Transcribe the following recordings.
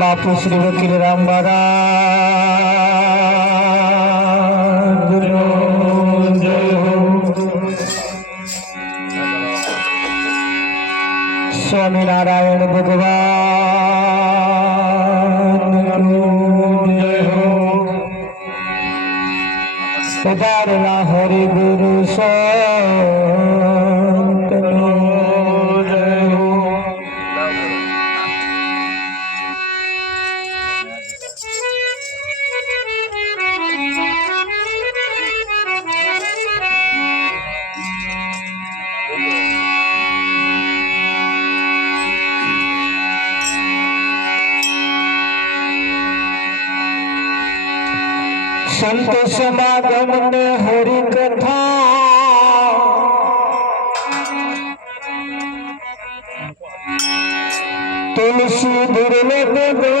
बापू श्री वकील राम महाराज जय हो। स्वामी नारायण भगवान जय हो। उदारना हरि गुरु संत जय हो। संत समागम ने हरि कथा तुलसी दुर्लभ दो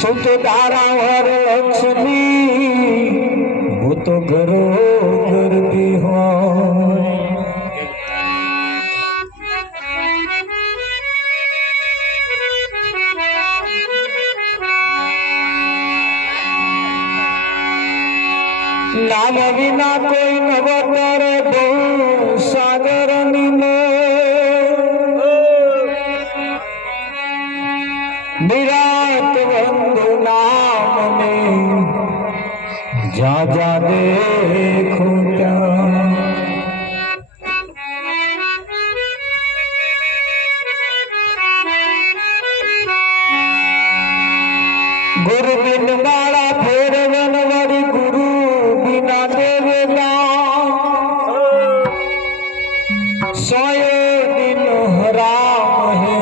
सुत धारा हर लक्ष्मी वो तो घरो घर भी हो। नाम विना कोई नवतर दो सागर नीले विराट बंधु नाम में जा जा देखो क्या। गुरु बिन माला फेर वनवरी गुरु बिना देवेगा सोए दिन हराम है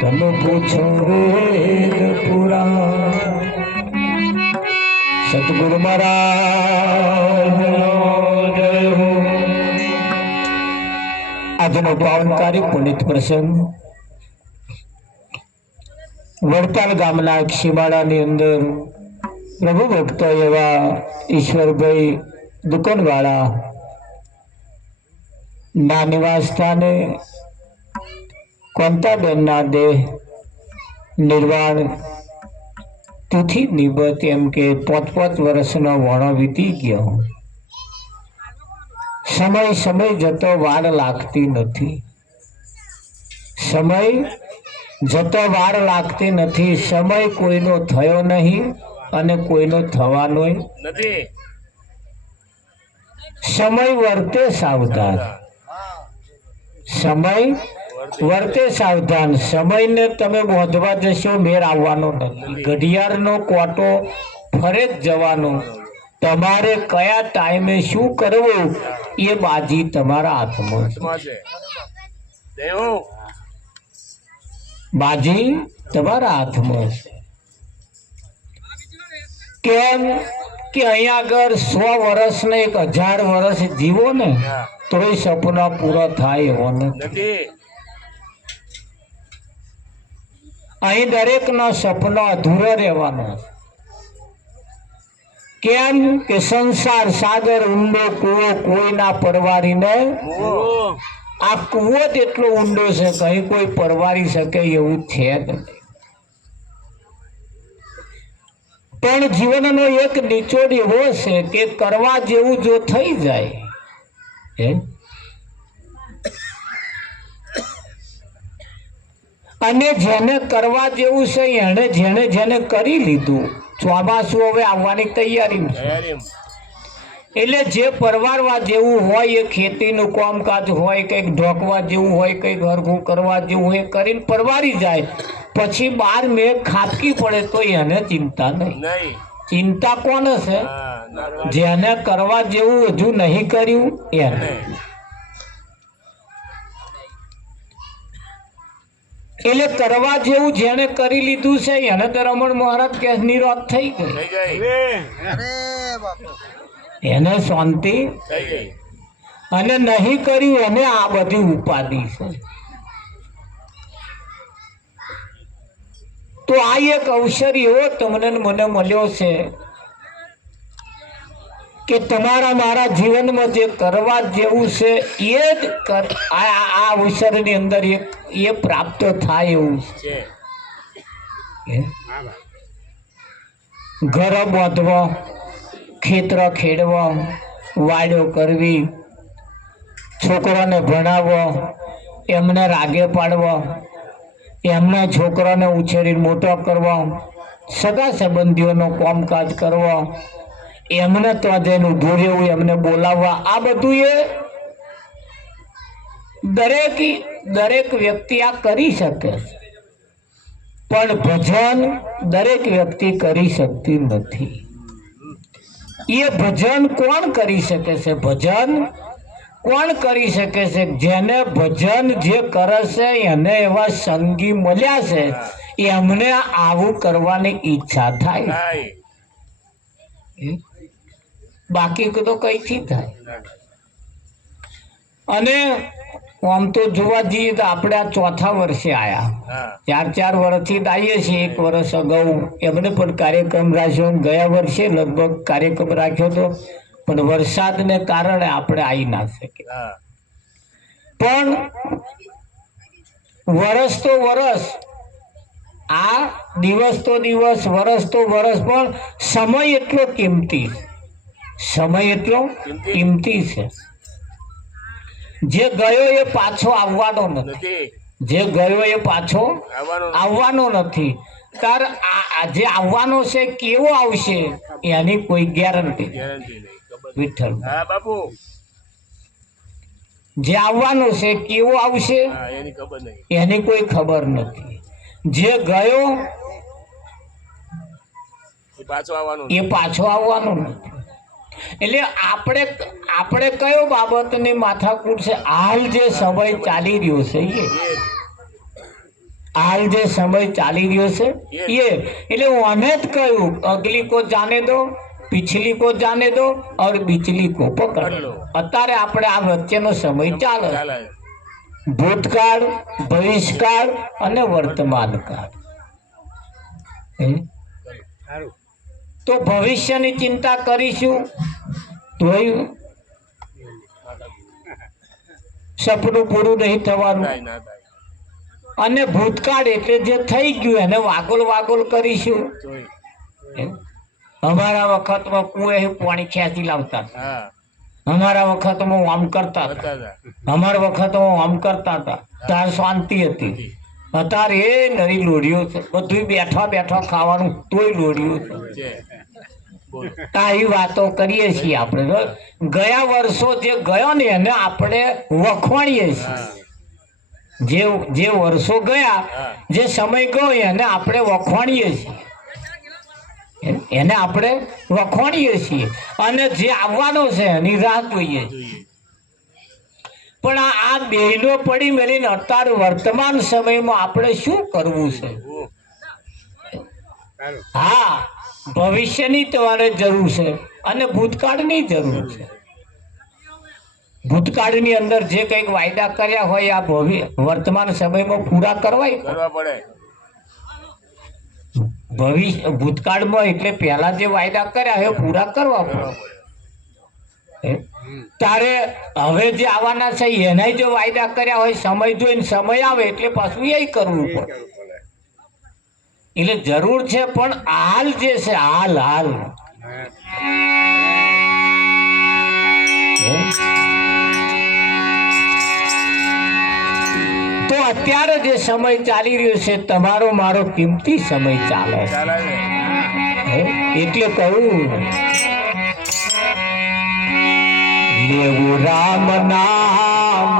तुम पूछो वेद पुराण। सतगुरु महाराज जय हो। આજનો પાવનકારી પુનિત પ્રસંગ વડતાલ ગામના એક સીમાડાની અંદર પ્રભુ ભક્ત એવા ઈશ્વરભાઈ દુકાનવાળા ના નિવાસ સ્થાને કોંતાબેનના દેહ નિર્વાણ તિથિ નિબત એમ કે 5 વર્ષનો વણો વીતી ગયો। સમય જતો વાર લાગતી નથી। સમય જતો વાર લાગતી નથી। સમય કોઈનો થયો નહીં અને કોઈનો થવાનો નથી। સમય વર્તે સાવધાન। સમય વર્તે સાવધાન। સમયને તમે બોધવા જશો મેર આવવાનો નથી। ઘડિયાળનો કોટો ફરે જ જવાનો। તમારે કયા ટાઈમે શું કરવું એ બાજી તમારા હાથમાં છે। બાજી તમારા હાથમાં છે। કેમ કે અહીંયા આગળ 100 વર્ષ ને 1000 વર્ષ જીવો ને તોય સપના પૂરા થાય એવો નથી। અહીં દરેકનો સપનો અધૂરો રહેવાનો। કેમ કે સંસાર સાગર ઊંડો કૂવો કોઈના પરવારીને આ કૂવો જ એટલો ઊંડો છે કઈ કોઈ પરવારી શકે એવું છે નહીં। પણ જીવનનો એક નિચોડ એવો છે કે કરવા જેવું જો થઈ જાય અને જેને કરવા જેવું છે એને જેને કરી લીધું ચોમાસું હવે આવવાની તૈયારી છે। એટલે જે પરવારવા જેવું હોય એ ખેતીનું કામકાજ હોય કંઈક ઢોકવા જેવું હોય કંઈક હરખું કરવા જેવું હોય કરીને પરવારી જાય પછી 12 મેઘ ખાબકી પડે તો એને ચિંતા નહીં। ચિંતા કોને છે? જેને કરવા જેવું હજુ નહીં કર્યું એને। એટલે કરવા જેવું જેને કરી લીધું છે એને તો રમણ મહારાજ કે નિરાત થઈ ગઈ। એને શાંતિ અને નહીં કર્યું એને આ બધી ઉપાધિ છે। તો આ એક અવસર એવો તમને મને મળ્યો છે કે તમારા મારા જીવનમાં જે કરવા જેવું છે એ જ આ અવસરની અંદર એ પ્રાપ્ત થાય એવું છે. ઘર બાંધવો, ખેતર ખેડવા, વાડો કરવી, છોકરાને ભણાવવો, એમને રાગે પાડવો, એમના છોકરાને ઉછેરીને મોટો કરવો, સગા સંબંધીઓનો કામકાજ કરવો, એમને તો જઈને ઊભું રહેવું, એમને બોલાવવા, આ બધું એ દરેક વ્યક્તિ આ કરી શકે, પણ ભજન દરેક વ્યક્તિ કરી શકતી નથી. એ ભજન કોણ કરી શકે છે? ભજન કોણ કરી શકે છે? જેને ભજન જે કરે છે એને એવા સંગી મળ્યા છે, એમને આવું કરવાની ઈચ્છા થાય. બાકી તો કઈથી થાય? અને આમ તો જોવા જઈએ તો આપણે આ ચોથા વર્ષે આયા, 4 વર્ષથી આવીએ છીએ. 1 વર્ષ અગાઉ એમને પણ કાર્યક્રમ રાખ્યો, ગયા વર્ષે લગભગ કાર્યક્રમ રાખ્યો હતો, પણ વરસાદને કારણે આપણે આવી ના શક્યા. પણ વર્ષ તો વર્ષ, આ દિવસ તો દિવસ, વર્ષ તો વર્ષ, પણ સમય એટલો કિંમતી, સમય એટલો કિંમતી છે. જે ગયો એ પાછો આવવાનો નથી, જે ગયો એ પાછો આવવાનો નથી. તાર જે આવવાનો છે કેવો આવશે એની કોઈ ગેરંટી વિઠ્ઠલ. જે આવવાનો છે કેવો આવશે એની કોઈ ખબર નથી. જે ગયો એ પાછો આવવાનો નથી. એટલે આપણે કયો બાબતની માથાકૂટ છે? હાલ જે સમય ચાલી રહ્યો છે હાલ જે સમય ચાલી રહ્યો છે એટલે ઓને જ કહ્યું, અગલી કો જાને દો, पिछली को जाने दो और बिचली को पकड़ लो. અત્યારે આપણે આ વચ્ચેનો સમય ચાલે, ભૂતકાળ, ભવિષ્યકાળ અને વર્તમાન કાળ. તો ભવિષ્યની ચિંતા કરીશું તોય સપનું પૂરું નહીં થવાનું, અને ભૂતકાળ એટલે જે થઈ ગયું એને વાગોલ વાગોલ કરીશું. અમારા વખતમાં કુએ પાણી ખેંચી લાવતા, અમારા વખતમાં આમ કરતા હતા, અમારા વખતમાં આમ કરતા હતા, તાર શાંતિ હતી. અત્યારે એ નરી લોઢીઓ છે, બધું બેઠા બેઠા ખાવાનું તોય લોઢીઓ છે. આવી વાતો કરીએ છીએ આપણે. ગયા વર્ષો જે ગયો ને એને આપણે વખવાણીએ છીએ. જે વર્ષો ગયા, જે સમય ગયો એને આપણે વખવાણીએ છીએ, એને આપણે વખવાણીએ છીએ, અને જે આવવાનો છે એની રાહ જોઈએ છીએ. પણ આ બેનો પડી મેળીને અત્યારે વર્તમાન સમયમાં આપણે શું કરવું છે? હા, ભવિષ્યની તમારે જરૂર છે અને ભૂતકાળની જરૂર છે. ભૂતકાળની અંદર જે કંઈક વાયદા કર્યા હોય આ વર્તમાન સમયમાં પૂરા કરવા પડે. ભૂતકાળમાં એટલે પહેલા જે વાયદા કર્યા એ પૂરા કરવા પડે. તારે હવે જે આવવાના છે એના જો વાયદા કર્યા હોય, સમય જોઈને સમય આવે એટલે પાછું એ કરવું પડે. એટલે જરૂર છે, પણ હાલ જે છે હાલ તો અત્યારે જે સમય ચાલી રહ્યો છે તમારો મારો કિંમતી સમય ચાલે છે. એટલે કહું, લેવું રામ નામ,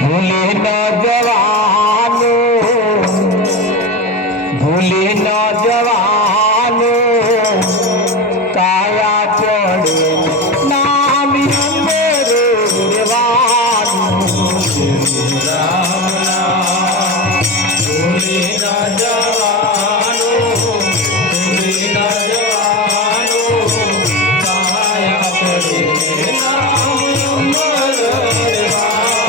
ભૂલે ન જવાનું, ભૂલે ન જવાનું, કાયા પડે નામ અંદર રેવાનું. રામ નામ ભૂલે ન જવાનું, ભૂલે ન જવાનું, કાયા પડે નામ અંદર રેવાનું.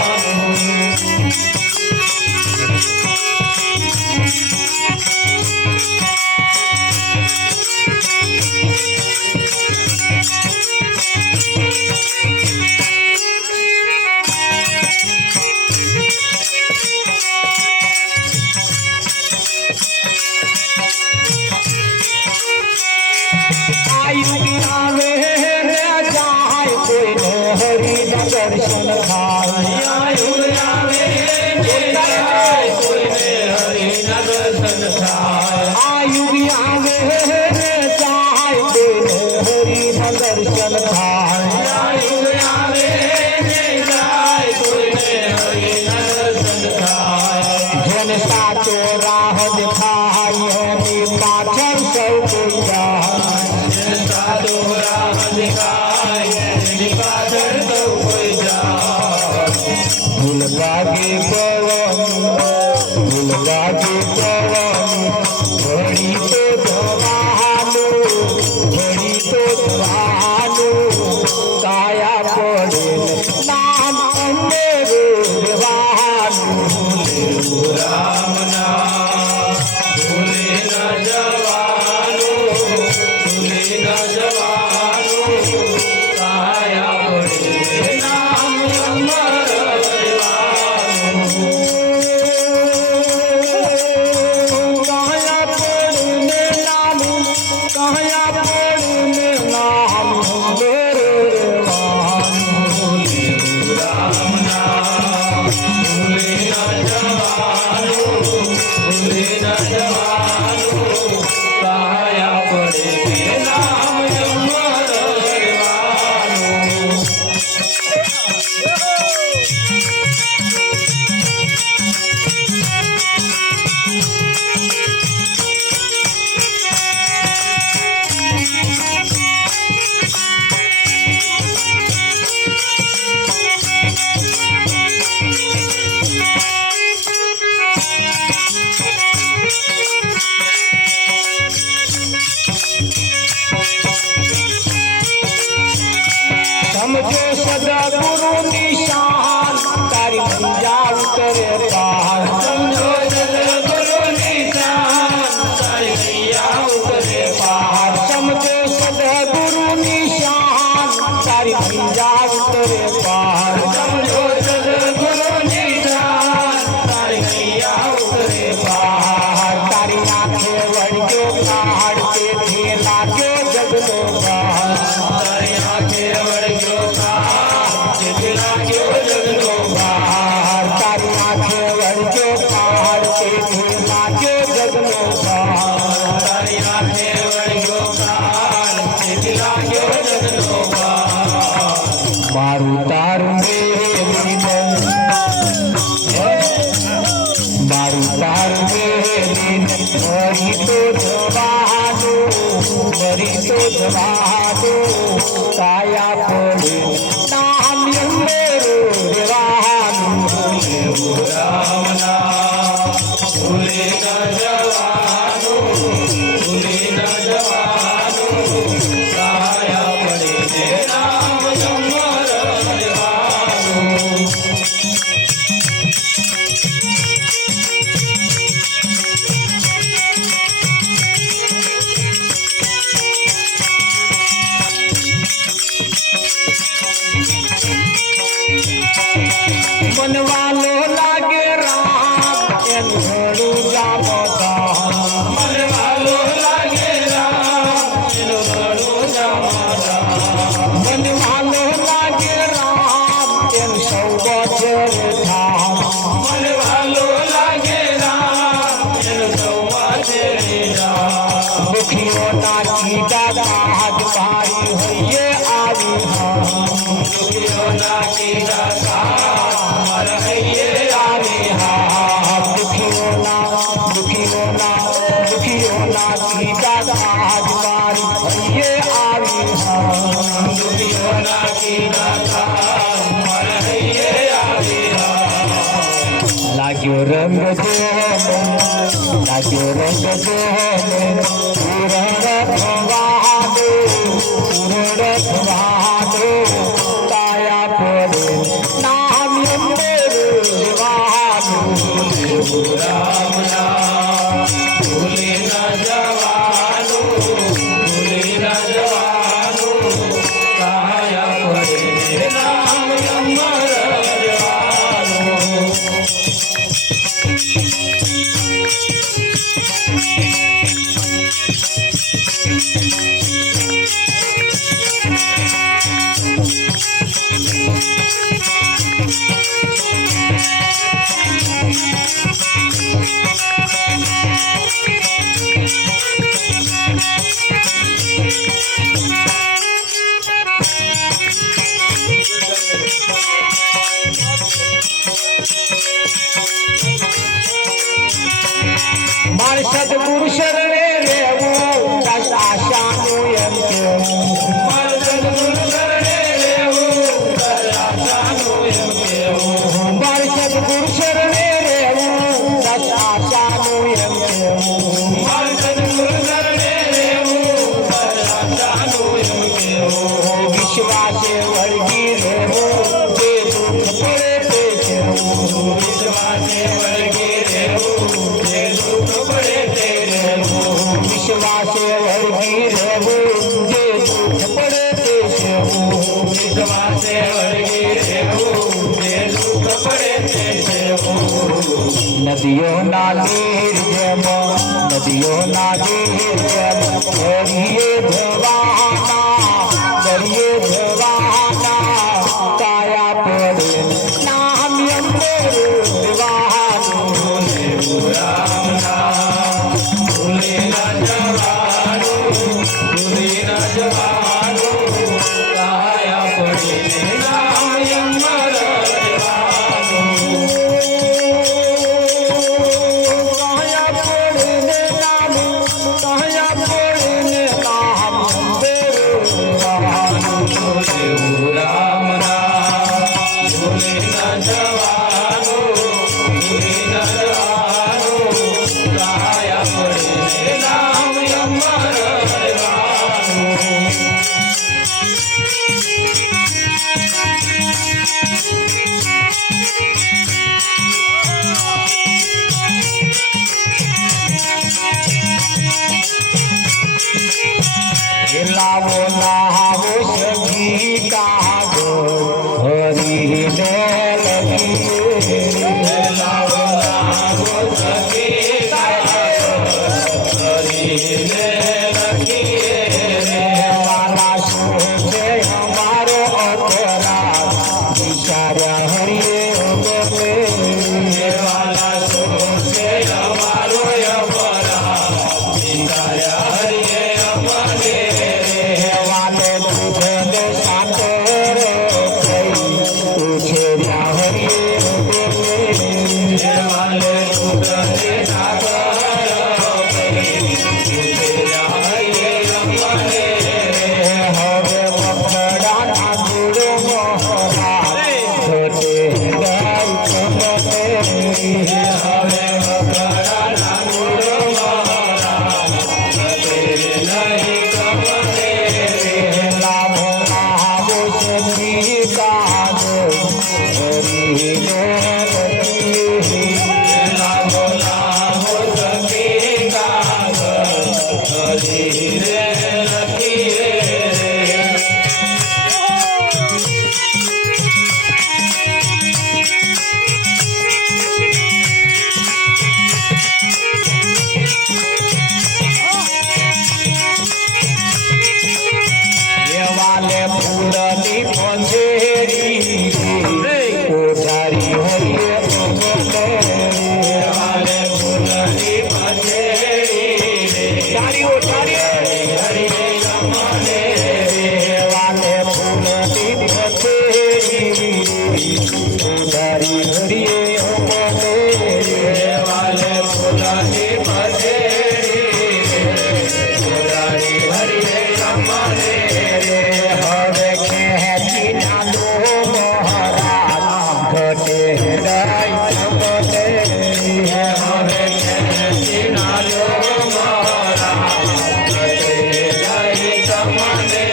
તો રાહ દેખાય એની પાછળ સૌ કોઈ જાય સાધુ રાહ દેખાય એની પાછળ સૌ કોઈ જાય ભૂલ લાગે પવન ઘડી તો જવાનું કાયા પડે નામ અંધેરું રહેવાનું રામ નામ ભૂલે ન જવાનું ભૂલે ન જવાનું કાયા પડે નામ અમર રહેવાનું કાયા પડે નામ રામ નામ ભૂલે ન જવાનું ભૂલે ન જવાનું કાયા પડે નામ અમર રહેવાનું સમજો સદગુરુ નિશાન તારી મંજા ઉતરે પહાડ સમજો સદગુરુ નિશાન તારી નૈયા ઉતરે પહાડ સમજો સદગુરુ નિશાન તારી મંજા ઉતરે પહાડ સમજો સદગુરુ નિશાન તારી નૈયા ઉતરે પહાડ તારી આંખે વળગ્યો પહાડ તેથી લાગ્યો જગનો પહાડ તારી આંખે વળગ્યો પહાડ તેથી લાગ્યો જગનો પહાડ તારી આંખે વળગ્યો પહાડ તેથી લાગ્યો જગનો પહાડ તારી આંખે વળગ્યો પહાડ તેથી લાગ્યો જગનો પહાડ મારું તારું મારું તારું મરી તો જવાનું કાયા પડે નામ અંધેરું રહેવાનું રામ નામ ભૂલે ન જવાનું ભૂલે ન જવાનું કાયા પડે નામ અમર રહેવાનું મનવાલો લાગે રામ એનું ઘડું જામદાર મનવાલો લાગે રામ એનો ઘણો જામદાર મનવાલો લાગે રામ એનું સૌ બચર ધામ મનવાલો લાગે રામ એનો સૌમાં છે રામ દુખીઓના કીધા હાથ પાડી હોઈએ આવી હા દુખીઓના કીધા કામ મારા હૈયે આવી હા દુખીઓના કીધા હાથ પાડી હોઈએ આવી હા દુખીઓના કીધા કામ મારા હૈયે આવી લાગ્યો રંગ જોવાનો કાયા પડે નામ અંધેરું રહેવાનું રામ નામ ભૂલે ન જવાનું ભૂલે ન જવાનું કાયા પડે નામ અમર રહેવાનું માર સદગુરુ શરણે રહેવું દસ આશાનું એમ કેવું માર સદગુરુ શરણે રહેવું દસ આશાનું એમ કહેવું માર સદગુરુ શરણે રહેવું દસ આશાનું એમ કેવું માર સદગુરુ શરણે રહેવું દસ આશાનું એમ કહેવું વિશ્વાસે વળગી રહેવું જે દુઃખ પડે તે કહેવું વિશ્વાસે વળગી રહેવું જે દુઃખ પડે તે રહેવું વિશ્વાસે વળગી રહેવું જે દુઃખ પડે તે કહેવું વિશ્વાસે વળગી રહેવું જે દુઃખ પડે તે રહેવું નદીઓના નીર જેમ નદીઓના નીર જેમ દરિયે ભવાના દરિયે ભવાના કાયા પડે નામ અંબર દેવાનું રામના ભૂલે ના જવાનું ભૂલે ના જવાનું કાયા પડીને નામ યમર દેવાનું કાયા પડે નામ કાયા પડે નામ અંબર દેવાનું દેવું રામના ભૂલે ના જવાનું ભૂલે ના જવાનું કાયા પડીને નામ યમર દેવાનું લાવો લાવો સખી કાગો હરીને લગીએ લાવો લાવો સખી હરીને લખીએ રે વાલા શું છે અમારો અપરાધ વિચાર્યા હરીએ ગમે વાલા સોચે અમારો અપરાધ વિચાર્યા હરિએ અમને વાલે દૂધને સાકર થઈ ઉછેર્યા હરીએ ગમે વાલે દૂધને સાગર વિચાર્યા હરિએ અમને હવે મકડાના ગુરુ મોહરા છોટે હિદાય ચમકે હવે મકડાના ગુરુ મહારાજ નહીં ગમતે લાભો લાભો સખી કાગો હરીને લગીએ લાવો લાવો સખી કાગળ હરીને લખીએ રે વાલે ફૂલની પંજેરી કોઠારી હરીએ ગમે વાલે ફૂલની પછેડી તારીઓ તારીઓ હરિએ અમને વાલે ફૂલની પંજેરી કોઠારી હરીએ ગમે વાલે ફૂલની પછેડી હરિએ અમને હવે ખેંચી નાલો મહારાજ ઘટે હિદાય ચમકે હવે ખેંચી નાલો મારા જય તમને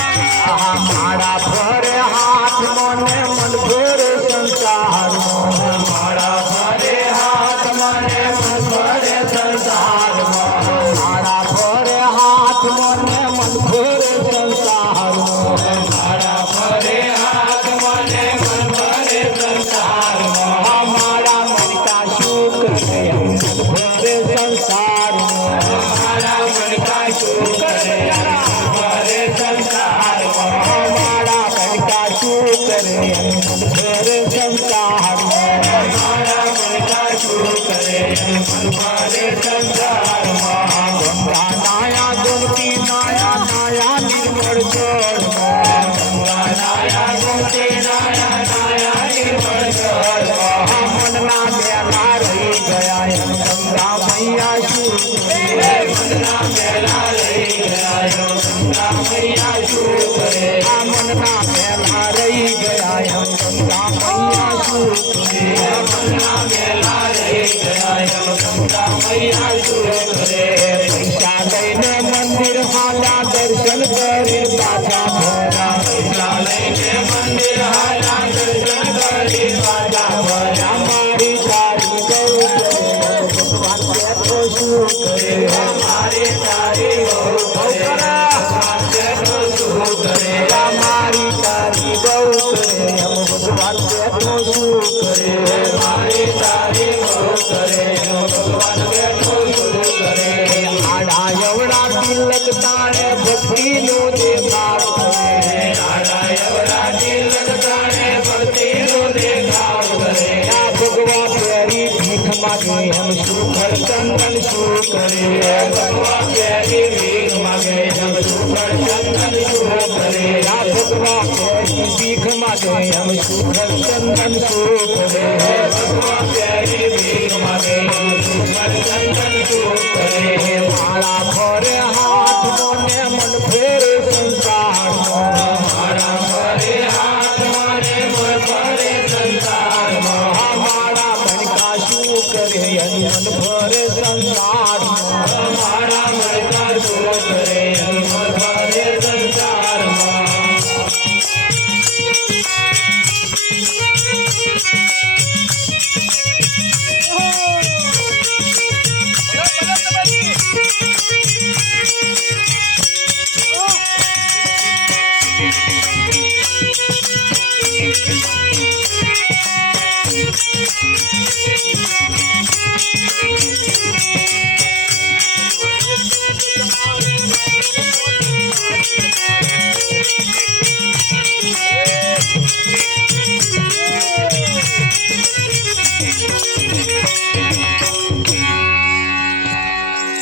મારા ફરે હાથ મને મન ફેરે સંસાર મારા ફરે હાથ મને મન ફરે સંસાર મારા ફરે હાથ મને મન ફેરે સંસાર મારા ફરે હાથ મને મન ફરે સંસાર મારા મન કા શુક્ર મન ફરે સંસાર મારા મન કા શુક્ર ફરે સંસાર મારા મન કા શુક્ર મન ફરે સંસાર મારા મન કા શુક્ર મન ફરે સંસાર ગંગા નાયા ગોમતી નાયા નાયા નિર્મળ જળ ગંગા નાયા ગોમતી નાયા નાયા નિર્મળ જળ મનના બેલા રહી ગયા ગંગા મૈયા શુક્ર મનના બેલા રહી ગયા ગંગા મૈયા શુક્ર મનના બેલા રહી ગયા ગંગા મૈયા શુક્ર મનના બેલા રહી ગયા ગંગા મૈયા શુક્ર પૈસા લઈને મંદિર હાલા દર્શન કરી પાછા ફર્યા પૈસા લઈને મંદિર હાલા દર્શન કરી પાછા ફર્યા મારી તારી ગૌ ભગવાન બેઠો શું કરે મારી તારી ગૌ ભગવાન બેઠો શું કરે મારી તારી ગૌ કરે ભગવાન બેઠો શું કરે મારી તારી ગૌ કરે ભગવાન બેઠો શું કરે આડા એવડા તિલક તાણે ભક્તિનો દેખાવ કરે આડા એવડા તિલક તાણે ભક્તિનો દેખાવ કરે ભગવાન પેરી ભીખ માગે એમ સુખર ચંદન શું કરે ભગવાન પેરી ભીખ માગે એમ સુખર ચંદન શું કરે ભગવાન પેરી ભીખ માગે એમ સુખર ચંદન શું કરે ભગવાન પેરી ભીખ માગે એમ સુખર ચંદન શું કરે મારા ફરે હાથ મને મન ફેરે સંસાર મારા ફરે હાથ મને મન ફરે સંસાર મારા મન કા શું કરે મન ફરે સંસાર મારા મન કા શું કરે મન ફરે સંસારમાં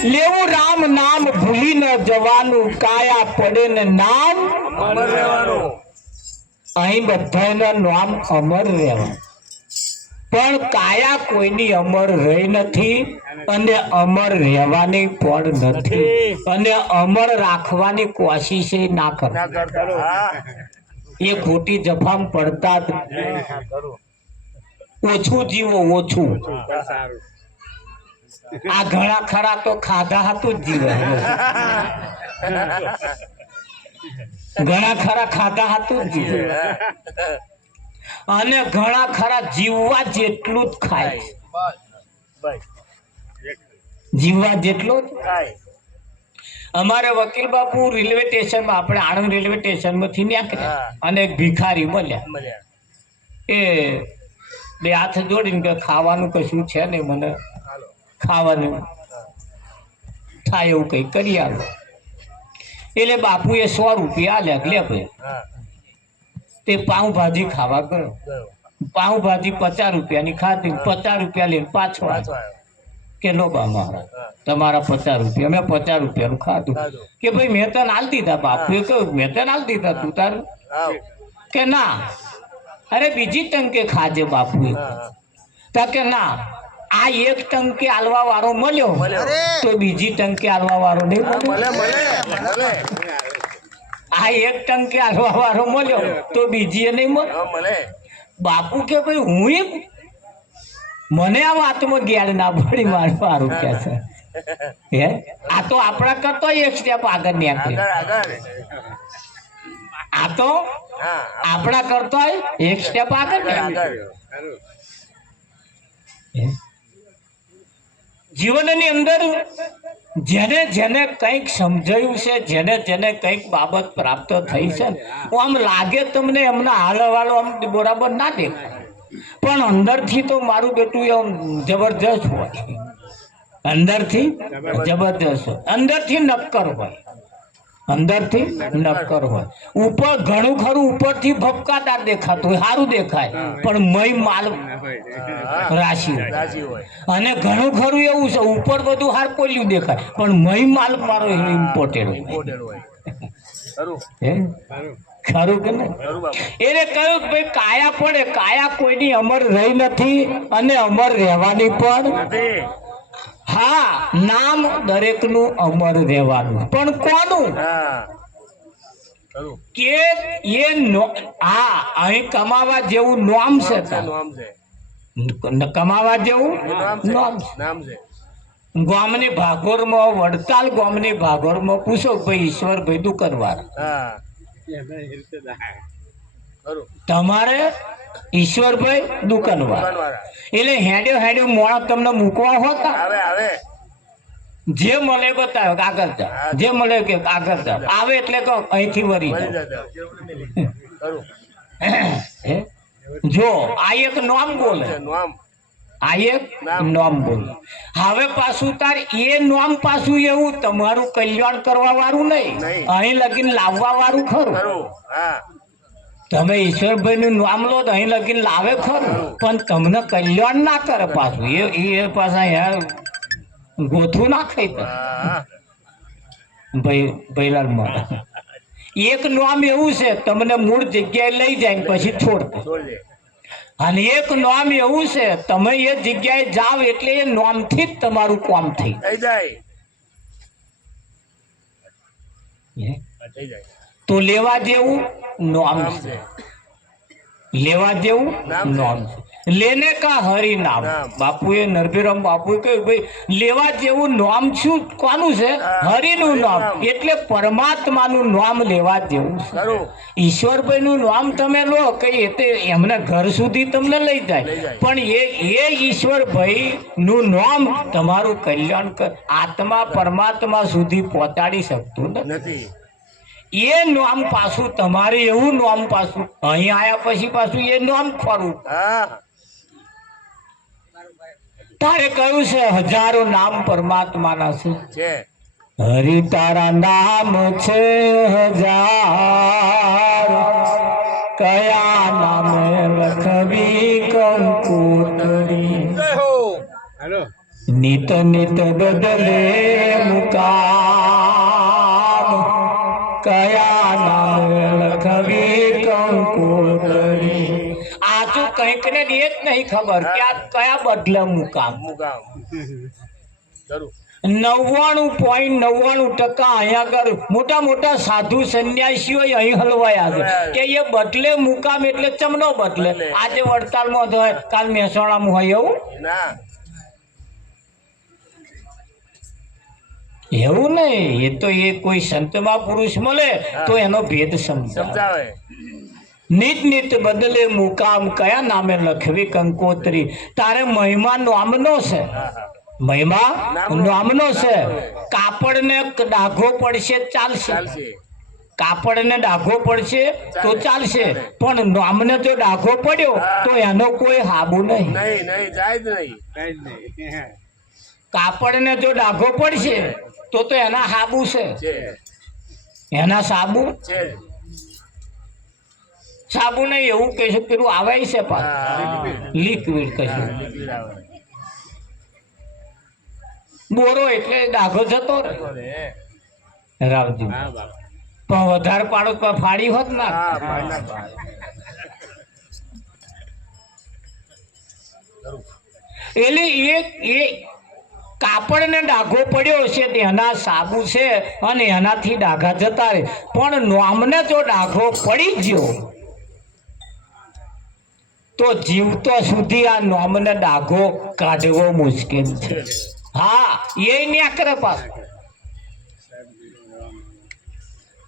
લેવું રામ નામ ભૂલી ન જવાનું કાયા પડે ને નામ અમર રહેવાનું અહીં બધાના નામ અમર રહેવા પણ કાયા કોઈની અમર રહી નથી અને અમર રહેવાની પણ નથી અને અમર રાખવાની કોશિશ ના કરે એ ખોટી જફામ પડતા જ ઓછું જીવો ઓછું આ ઘણા ખરા તો ખાધા હતું જ જીવે ઘણા ખરા ખાધા હતું જ જીવે અને ઘણા ખરા જીવવા જેટલું જ ખાય જીવવા જેટલું જ અમારે વકીલ બાપુ રેલવે સ્ટેશનમાં આપણે આણંદ રેલવે સ્ટેશન માંથી નીકળ્યા અને એક ભિખારી મળ્યા એ બે હાથ જોડીને કે ખાવાનું કશું છે ને મને ખાવાનું થાય એવું કઈ કરી આલો એટલે બાપુએ 100 રૂપિયા આલ્યા કે લે ભાઈ. હા તે પાઉંભાજી ખાવા ગયો. ગયો પાઉંભાજી 50 રૂપિયાની ખાધી. 50 રૂપિયા લઈને પાછો પાછો આવ્યો આવ્યો કે લો બા મહારાજ હા તમારા 50 રૂપિયા. મેં 50 રૂપિયાનું ખાધું. ખાધું. કે ભાઈ મેં તને આલ દીધા. બાપુએ કહ્યું મેં તને આલ દીધા, તું તારું. આવ કે ના, અરે બીજી ટંકે ખાજે બાપુએ. હા હા તા કે ના, આ એક ટંકે આલવા વાળો મળ્યો મળ્યો. તો બીજી ટંકે આલવા વાળો નહીં હા, મળે. મળે મળે આ એક ટંકે આલવા વાળો મળ્યો તો બીજી નહીં મળે. હા મળે બાપુ કે ભાઈ હું મને આ વાતમાં જ્ઞાન ના પડી. મારું કે છે હે, આ તો આપણા કરતો એક સ્ટેપ આગળ નીકળે. આગળ આગળ આ તો હા આપણા કરતો એક સ્ટેપ આગળ નીકળે. આગળ જીવનની અંદર જેને જેને કંઈક સમજાયું છે, જેને જેને કંઈક બાબત પ્રાપ્ત થઈ છે ને, આમ લાગે તમને એમના હાલવાલો આમ બરાબર ના દેખાય, પણ અંદરથી તો મારું બેટું એમ જબરજસ્ત હોય. અંદરથી જબરજસ્ત હોય, અંદરથી નક્કર હોય, અંદરથી નક્કર હોય. ઉપર ઘણું ખરું ઉપરથી ભપકાદાર દેખાતું હોય, સારું દેખાય, પણ મય માલ રાશિ હોય. રાજી હોય અને ઘણું ખરું એવું છે ઉપર બધું હાર કોલ્યું દેખાય, પણ મય માલ મારો ઇમ્પોર્ટેડ હોય. ઇમ્પોર્ટેડ હોય ખરું હે? ખરું કે નહીં? ખરું બાપુ એને કહ્યું કે ભાઈ કાયા પડે, કાયા કોઈની અમર રહી નથી અને અમર રહેવાની પણ નથી હા, નામ દરેકનું અમર રહેવાનું, પણ કોનું? હા ખરું કે એ હા, અહીં કમાવા જેવું નામ છે તારું. નામ છે કમાવા જેવું નામ છે નામ છે. નામ છે ગામની ભાગોળમાં, વડતાલ ગામની ભાગોળમાં પૂછો કે ભાઈ ઈશ્વરભાઈ દુકાનવાળા, હા ખરું તમારે ઈશ્વરભાઈ દુકાનવાળા, દુકાનવાળા એટલે હેડ્યો હેડ્યો મોણા તમને મૂકવા હોતા, આવે આવે જે મળે બતાવે કે આગળ જા, જે મળે કે આગળ જા, આવે એટલે કહો અહીંથી વરી મરી જાઓ. જતા ખરું હે? જો આ એક નામ બોલે, નામ આ એક નામ બોલે. હવે પાછું તાર એ નામ પાછું એવું તમારું કલ્યાણ કરવા વાળું નહીં, નહીં. અહીં લગીને લાવવા વાળું ખરું. ખરું હા તમે ઈશ્વરભાઈ નું નામ લો તો અહીં લગીને લાવે ખરું, પણ તમને કલ્યાણ ના કરે પાછું. એ પાછા યાર ગોથું ના ખાઈ દે. હા ભાઈ ભૈલાલ મારે એક નામ એવું છે તમને મૂળ જગ્યાએ લઈ જાય ને પછી છોડ દે, છોડ દે અને એક નામ એવું છે તમે એ જગ્યાએ જાઓ એટલે એ નામથી જ તમારું કામ થઈ થઈ જાય જાય. થઈ જાય તો લેવા જેવું નામ નામ છે, છે લેવા જેવું નામ છે. નામ છે. લેને કા હરિ નામ. નામ. બાપુએ નરભીરામ બાપુએ કહ્યું ભાઈ લેવા જેવું નામ શું કોનું છે? હરિનું નામ, એટલે પરમાત્માનું નામ લેવા જેવું છે. ખરું ઈશ્વરભાઈ નું નામ તમે લો કે એ તે એમના ઘર સુધી તમને લઈ જાય, લઈ જાય. પણ એ ઈશ્વરભાઈ નું નામ તમારું કલ્યાણ કર, આત્મા પરમાત્મા સુધી પહોંચાડી શકતું નથી. નથી એ નામ પાછું તમારે એવું નામ પાછું અહીં આયા પછી પાછું એ નામ ખોરું. હા તારે કહ્યું છે હજારો નામ પરમાત્માના છે, છે હરિ તારા નામ છે હજાર, કયા નામે લખવી કંકોતરી, નિત નિત બદલે મુકામ, કયા નામે લખવી કંકોતરી. આ તો કંઈક ને એ જ નહીં ખબર કે આ કયા બદલે મુકામ. મુકામ ખરું 99.99% અહીંયા આગળ મોટા મોટા સાધુ સંન્યાસીઓ અહીં હલવાયા છે કે એ બદલે મુકામ એટલે ચમનો બદલે. આજે વડતાલમાં હોય કાલ મહેસાણામાં હોય એવું ના એવું નહીં. એ તો એ કોઈ સંતમાં પુરુષ મળે તો એનો ભેદ સમજાવે. સમજાવે નિત નિત બદલે મુકામ, કયા નામે લખવી કંકોત્રી. તારે મહિમા નામનો છે, હા હા મહિમા નામનો છે. કાપડને ડાઘો પડશે ચાલશે, ચાલશે કાપડને ડાઘો પડશે તો ચાલશે, પણ નામને જો ડાઘો પડ્યો તો એનો કોઈ હાબુ નહીં. નહીં નહીં જાય જ નહીં કાપડને જો ડાઘો પડશે તો એના હાબુ છે. છે એના સાબુ છે સાબુ નહીં એવું કહીશું પેલું આવે છે લિક્વિડ કહીશું બોરો એટલે ડાઘો જતો રહે રાવજી પણ વધારે પાડો તો ફાડી હોત ના એટલે એ કાપડને ડાઘો પડ્યો છે તેના સાબુ છે અને એનાથી ડાઘા જતા રહે પણ નોમને જો ડાઘો પડી ગયો તો જીવતો સુધી આ નોમને ડાઘો કાઢવો મુશ્કેલ છે હા એ ન્યા કરે પાછું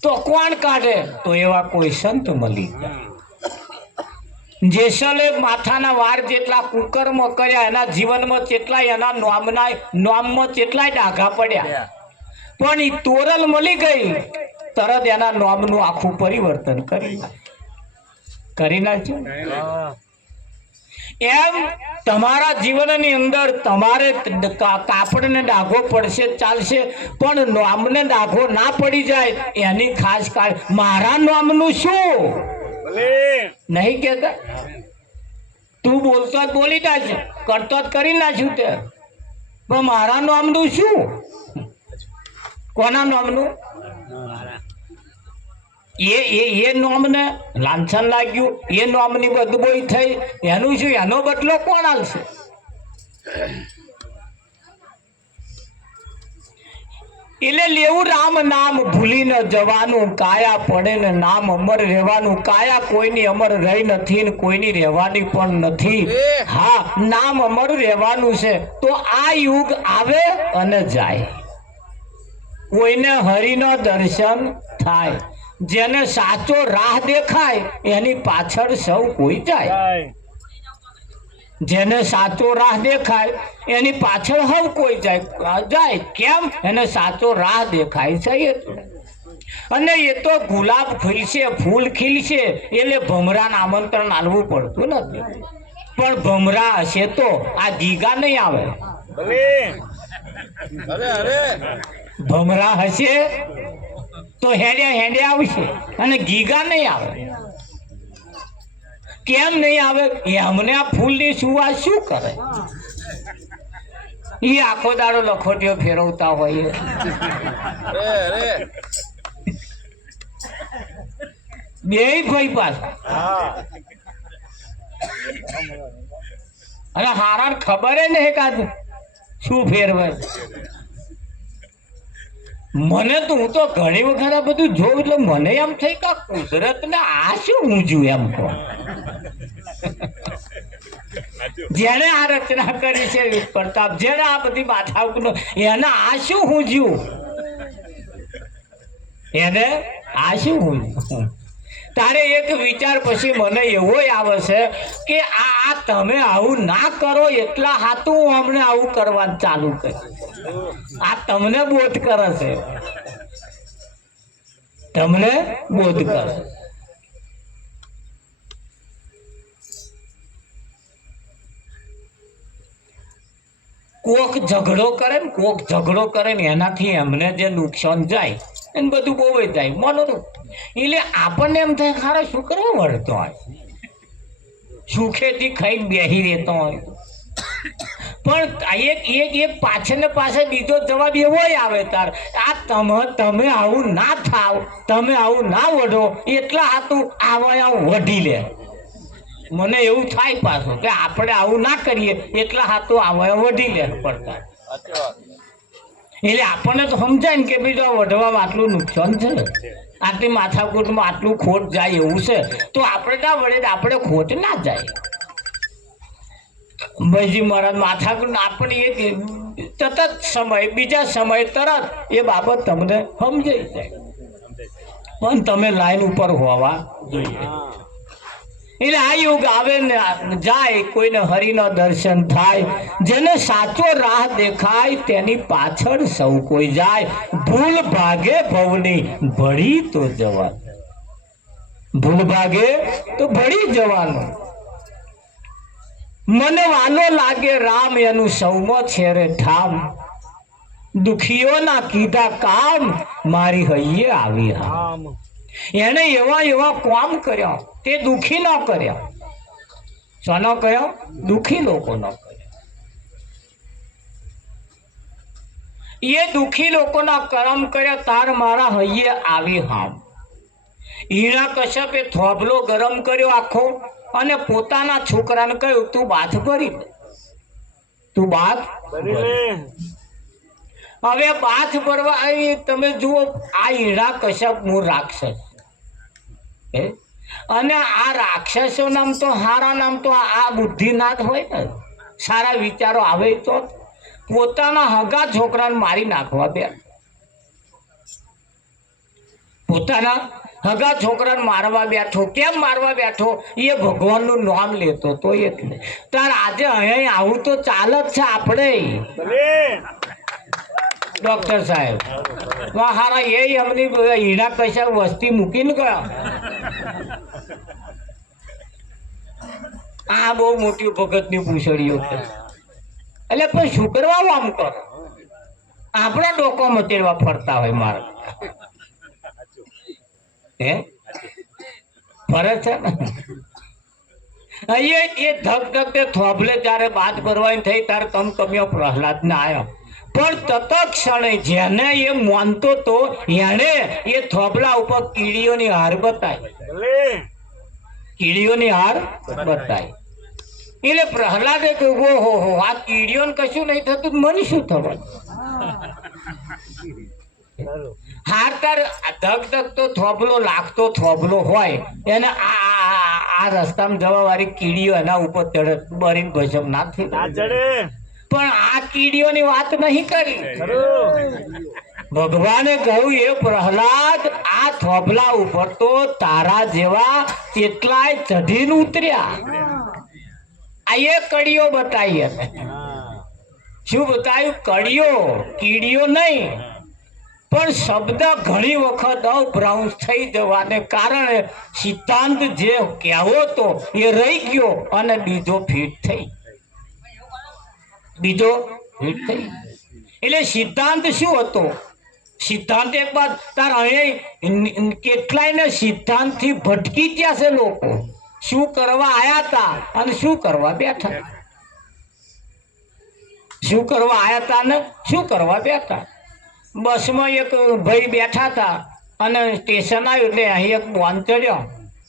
તો કોણ કાઢે તો એવા કોઈ સંત મળી જાય જેસલે માથાના વાળ જેટલા કુકર્મ કર્યા એના જીવનમાં કેટલાય એના નોમમાં કેટલાય ડાઘા પડ્યા પણ એ તોરલ મળી ગઈ તરત એના નોમનું આખું પરિવર્તન કરી નાખ્યું એમ તમારા જીવનની અંદર તમારે કાપડને ડાઘો પડશે ચાલશે પણ નોમને ડાઘો ના પડી જાય એની ખાસ કાળજી મારા નોમનું શું નહીં કેતા તું બોલતો જ બોલી નાખ કરતો જ કરી નાખ્યું તે પણ મારા નામનું શું કોના નામનું એ નામને લાંછન લાગ્યું એ નામની બદબોઈ થઈ એનું શું એનો બદલો કોણ આલશે એટલે લેવું રામ નામ ભૂલી ન જવાનું કાયા પડે ને નામ અમર રહેવાનું કાયા કોઈની અમર રહી નથી ને કોઈની રહેવાની પણ નથી હા નામ અમર રહેવાનું છે તો આ યુગ આવે અને જાય કોઈને હરિનો દર્શન થાય જેને સાચો રાહ દેખાય એની પાછળ સૌ કોઈ જાય જેને સાચો રાહ દેખાય એની પાછળ હવ કોઈ જાય કેમ એને સાચો રાહ દેખાય છે એટલે અને એ તો ગુલાબ ખીલશે ફૂલ ખીલશે એટલે ભમરાને આમંત્રણ આલવું પડતું નથી પણ ભમરા હશે તો આ ગીગા નહીં આવે ભમરા હશે તો હેડે આવશે અને ગીગા નહીં આવે કેમ નહીં આવે અમને આ ફૂલની સુવાસ શું કરે એ આખો દાડો લખોટીઓ ફેરવતા હોય બે ભાઈ પાછા અને હારા ખબર નહીં કાઢ શું ફેરવે મને તો હું તો ઘણી વખત આ બધું જોઉં એટલે મને એમ થઈ કે કુદરત ને આ શું ઊંજું એમ કહો જેને આ રચના કરી છે પ્રતાપ જેને આ બધી માથાકૂટનો એને આ શું ઊંજ્યું એને આ શું ઊંજ્યું તારે એક વિચાર પછી મને એવો આવે છે કે આ તમે આવું ના કરો એટલા હાથું હું અમને આવું કરવાનું ચાલુ કર્યું આ તમને બોધ કરે છે તમને બોધ કરે કોક ઝઘડો કરે ને એનાથી એમને જે નુકસાન જાય એને બધું બહુ જાય મોનું એટલે આપણને એમ થાય ખારા શું કરવા વળતો હોય સુખેથી ખાઈને બેસી રહેતો હોય પણ એક પાછળ ને પાછળ બીજો જવાબ એવો આવે તાર આ તમે આવું ના થાવ તમે આવું ના વઢો એટલા હાથું આવું વઢી લે મને એવું થાય પાછું કે આપણે આવું ના કરીએ એટલા હાથું વઢી લે પડતા એટલે આપણને તો સમજાય ને કે બીજો વઢવામાં આટલું નુકસાન છે આટલી માથાકૂટમાં આટલું ખોટ જાય એવું છે તો આપણે ના વળે આપણે ખોટ ના જાય ભાઈજી મહારાજ માથાકૂટ આપણે એક તરત સમય બીજા સમય તરત એ બાબત તમને સમજાઈ જાય પણ તમે લાઈન ઉપર હોવા જોઈએ એટલે આ યુગ આવે ને જાય કોઈને હરિનો દર્શન થાય જેને સાચો રાહ દેખાય તેની પાછળ સૌ કોઈ જાય ભૂલ ભાગે ભવની ભળી તો જવાનું ભૂલ ભાગે તો ભળી જવાનું મને વાલો લાગે રામ એનું સૌમાં છે રે ઠામ દુખીઓના કીધા કામ મારી હૈયે આવી હા. એને એવા એવા કામ કર્યા તે દુખી ન કર્યા. શાનો કર્યા? દુખી લોકો ન કર્યા. એ દુખી લોકોના કર્મ કર્યા તાર મારા હૈયે આવી હામ. હિરણ્યકશ્યપે થોભલો ગરમ કર્યો આખો અને પોતાના છોકરાને કહ્યું તું બાથ ભરી દે, તું બાથ ભરી. હવે બાથ ભરવા આવી. તમે જુઓ આ હિરણ્યકશ્યપ હું રાક્ષસ હે, અને આ રાક્ષસો નામ તો હારા નામ તો આ બુદ્ધિનાથ હોય ને, સારા વિચારો આવે તો પોતાના હગા છોકરાને મારી નાખવા બે. પોતાના હગા છોકરાને મારવા બેઠો. કેમ મારવા બેઠો? એ ભગવાનનું નામ લેતો તો એટલે. તાર આજે અહીં આવું તો ચાલે જ છે આપણે ડોક્ટર સાહેબ. હારા એ એમની હિરણ્યકશ્યપ વસ્તી મૂકીને ગયા. આ બહુ મોટી ભગતની પૂછડીઓ છે. એટલે પણ શું કરવા આમ કરો? આપણા ડોકો મચેરવા ફરતા હોય મારે હે ફરજ છે ને. અહીંયા એ ધક ધક તે થોભલે ત્યારે બાત ભરવાની થઈ ત્યારે કમ્યો પ્રહલાદ ને આવ્યો. પણ તત્ક્ષણે જેને એ માનતો તો એને એ થોભલા ઉપર કીડીઓની હાર બતાવી. કીડીઓની હાર બતાવી. એટલે પ્રહલાદે કહ્યું ઓહો હો, આ કીડીઓને કશું નહીં થતું, મને શું થવાનું? હાર તાર ધક ધક તો થોભલો લાગતો થોભલો હોય એને આ રસ્તામાં જવા વાળી કીડીઓ એના ઉપર ચડે બરીને ભજમ ના થઈ. પણ આ કીડીઓની વાત નહીં કરી. ભગવાને કહ્યું એ પ્રહલાદ આ થોભલા ઉપર તો તારા જેવા કેટલાય ચઢીને ઉતર્યા. આ એ કડીઓ બતાવી હશે. શું બતાવ્યું? કડીઓ, કીડીઓ નહીં. પણ શબ્દ ઘણી વખત અભ્રાંશ થઈ જવાને કારણે સિદ્ધાંત જે કહેવો તો એ રહી ગયો અને બીજો ફીટ થઈ. બીજો ફીટ થઈ. એટલે સિદ્ધાંત શું હતો? સિદ્ધાંત એક બાદ તાર અહીં કેટલાય ને સિદ્ધાંત થી ભટકી ગયા છે લોકો. શું કરવા આયા હતા અને શું કરવા બેઠા? શું કરવા આયા હતા ને શું કરવા બેઠા? બસમાં એક ભાઈ બેઠા હતા અને સ્ટેશન આવ્યું એટલે અહીં એક બોન ચડ્યો.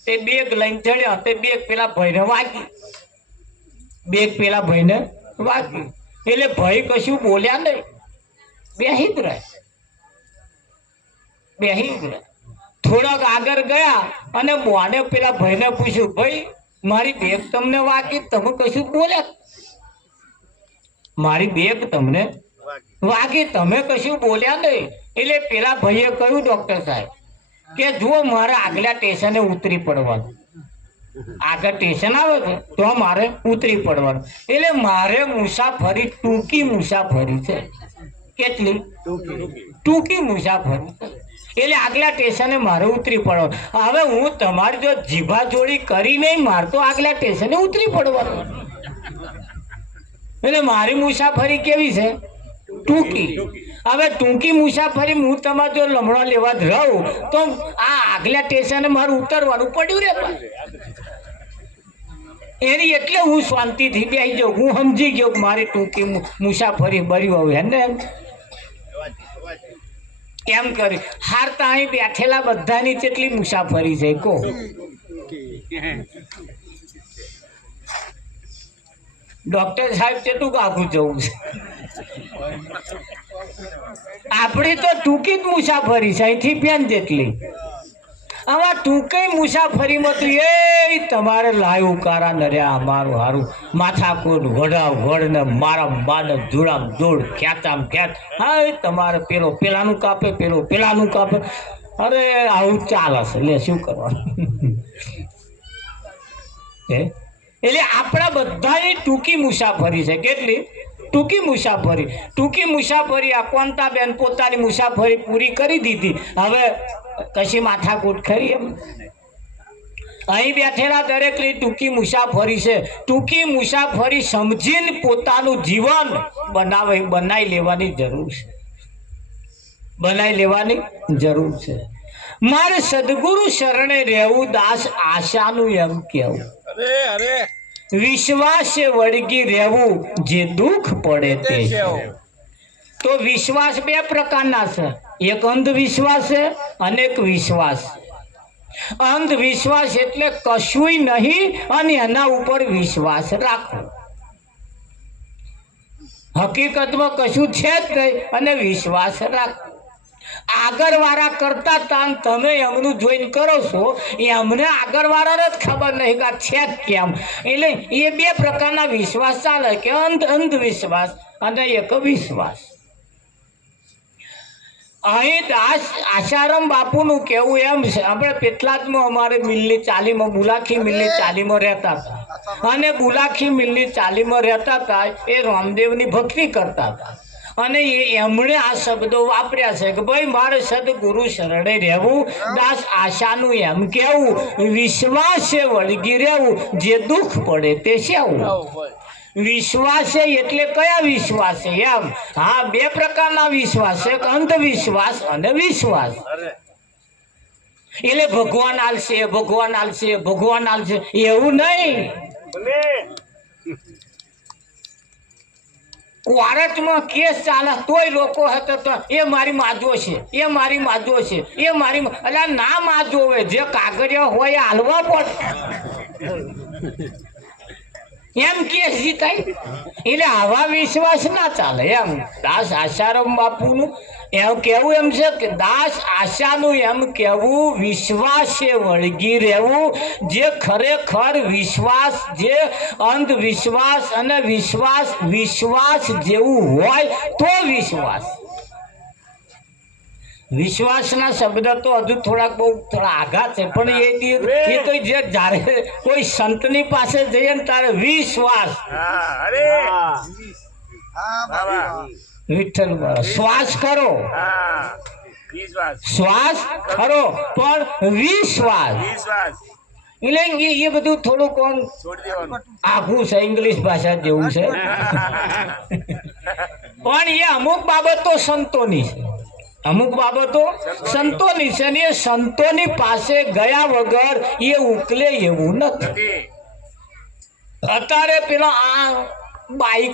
તે બેગ લઈને ચડ્યો. તે બેગ પેલા ભાઈને વાગી. બેગ પેલા ભાઈને વાગી. એટલે ભાઈ કશું બોલ્યા નહીં, બેહી જ રહે. બેહી જ રહે. થોડાક આગળ ગયા અને બોને પેલા ભાઈને પૂછ્યું, ભાઈ મારી બેગ તમને વાગી, તમે કશું બોલ્યા? મારી બેગ તમને વાગી, તમે કશું બોલ્યા નહીં. એટલે પેલા ભાઈએ કહ્યું ડોક્ટર સાહેબ કે જુઓ મારે આગલા સ્ટેશને ઉતરી પડવાનું. આગળ સ્ટેશન આવે છે તો મારે ઉતરી પડવાનું. એટલે મારે મુસાફરી ટૂંકી મુસાફરી છે. કેટલી ટૂંકી મુસાફરી છે. એટલે આગલા સ્ટેશને મારે ઉતરી પડવાનું. હવે હું તમારી જો જીભા જોડી કરી નહીં મારે તો આગલા સ્ટેશને ઉતરી પડવાનું. એટલે મારી મુસાફરી કેવી છે? ટૂંકી. હવે ટૂંકી મુસાફરી હું તમારે જો લમણો લેવા જ રહું તો આ આગલા સ્ટેશને મારું ઉતરવાનું પડ્યું રે. એની એટલે હું શાંતિથી બેસી જાઉં. હું સમજી ગયો મારી ટૂંકી મુસાફરી બરી હોય ને એમ કરી. હારતા અહીં બેઠેલા બધાની કેટલી મુસાફરી છે કહો? ડોક્ટર સાહેબ કેટલું આઘું જવું છે? આપણી તો ટૂંકી જ મુસાફરી છે, અહીંથી પેન જેટલી. આમાં ટૂંકી મુસાફરીમાં તો એ તમારે લાય ઉકારા નર્યા મારું હારું માથાકૂટ વડાવ વડ ને મારા બાદ જોડામ જોડ ખેંચામ ખેંચ. હા તમારે પેલો પેલાનું કાપે, પેલો પેલાનું કાપે. અરે આવું ચાલે છે. લે શું કરવાનું? એટલે આપણા બધાની ટૂંકી મુસાફરી છે. કેટલી ટૂંકી મુસાફરી? ટૂંકી મુસાફરી આ કોંતાબેન પોતાની મુસાફરી પૂરી કરી દીધી. હવે કશી માથાકૂટ ખરી એમ? અહીં બેઠેલા દરેકની ટૂંકી મુસાફરી છે. ટૂંકી મુસાફરી સમજીને પોતાનું જીવન બનાવી લેવાની જરૂર છે. બનાવી લેવાની જરૂર છે. મારે સદગુરુ શરણે રહેવું દાસ આશાનું એમ કહેવું. વિશ્વાસે વળગી રહેવું જે દુઃખ પડે તે છે. તો વિશ્વાસ બે પ્રકારના છે. એક અંધવિશ્વાસ છે અને એક વિશ્વાસ. અંધવિશ્વાસ એટલે કશુંય નહીં અને એના ઉપર વિશ્વાસ રાખવો. હકીકતમાં કશું છે જ નહીં અને વિશ્વાસ રાખવો. આગળ વાળા કરતા હતા તમે એમનું જોઈને કરો છો, એમને આગળ વાળાને જ ખબર નહીં કે છે કેમ. એટલે એ બે પ્રકારના વિશ્વાસ ચાલે કે અંધવિશ્વાસ અને એક વિશ્વાસ. અહીં દાસ આશારામ બાપુનું કેવું એમ છે, આપણે પેટલાદમાં અમારે મિલની ચાલીમાં બુલાખી મિલની ચાલીમાં રહેતા હતા અને બુલાખી મિલની ચાલીમાં રહેતા હતા એ રામદેવની ભક્તિ કરતા હતા અને એમણે આ શબ્દો વાપર્યા છે કે ભાઈ મારે સદગુરુ શરણે રહેવું દાસ આશાનું એમ કહેવું વિશ્વાસે વળગી રહેવું જે દુઃખ પડે તે સેવું. વિશ્વાસ એટલે કયા વિશ્વાસ એમ? હા, બે પ્રકારના વિશ્વાસ છે, અંધવિશ્વાસ અને વિશ્વાસ. એટલે ભગવાન આલશે ભગવાન આલશે ભગવાન આલશે એવું નહીં. કોર્ટમાં કેસ ચાલે તોય લોકો હતા એ મારી માજો છે એ મારી માજો છે એ મારી એટલે ના માજો હોય જે કાગળિયા હોય હાલવા પડે એમ કેસ જીતાય. એટલે આવા વિશ્વાસ ના ચાલે એમ. દાસ આશારામ બાપુનું એમ કેવું એમ છે કે દાસ આશાનું એમ કેવું વિશ્વાસે વળગી રહેવું જે ખરેખર વિશ્વાસ, જે અંધવિશ્વાસ અને વિશ્વાસ વિશ્વાસ જેવું હોય તો વિશ્વાસ. વિશ્વાસના શબ્દ તો હજુ થોડા આઘાત છે પણ એ તો જે જ્યારે કોઈ સંતની પાસે જઈએ ને તારે વિશ્વાસ વિઠ્ઠલ શ્વાસ કરો શ્વાસ ખરો પણ વિશ્વાસ. એટલે એ બધું થોડું કોણ આઘું છે, ઇંગ્લિશ ભાષા જેવું છે પણ એ અમુક બાબતો સંતોની છે, અમુક બાબતો સંતોની છે અને એ સંતોની પાસે ગયા વગર એ ઉકલે એવું નથી. અત્યારે પેલા આ બાઈક